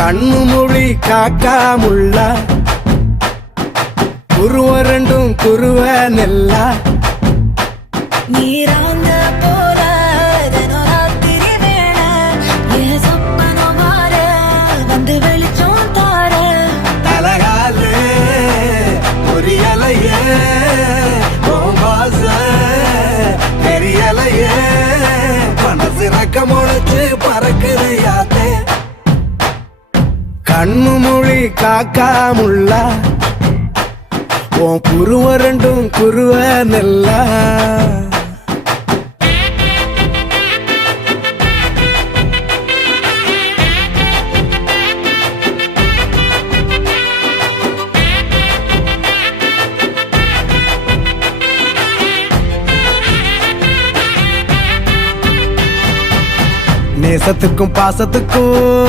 கண்ணு மொழி காக்காமுள்ள குருவ ரெண்டும் குருவ நெல்லா நீராங்க போல ராத்திரி வேண என் சொப்பனம் மாற வந்து வெளிச்சம் தார தலகாலே பொரியலையே ஓம்பாச பெரியலையே மனசு ரக்க முளைச்சு பறக்குது யாத்தே கண்ணு மொழி காக்காமுள்ள உன் குருவ ரெண்டும் குருவ நெல்லா நேசத்துக்கும் பாசத்துக்கும்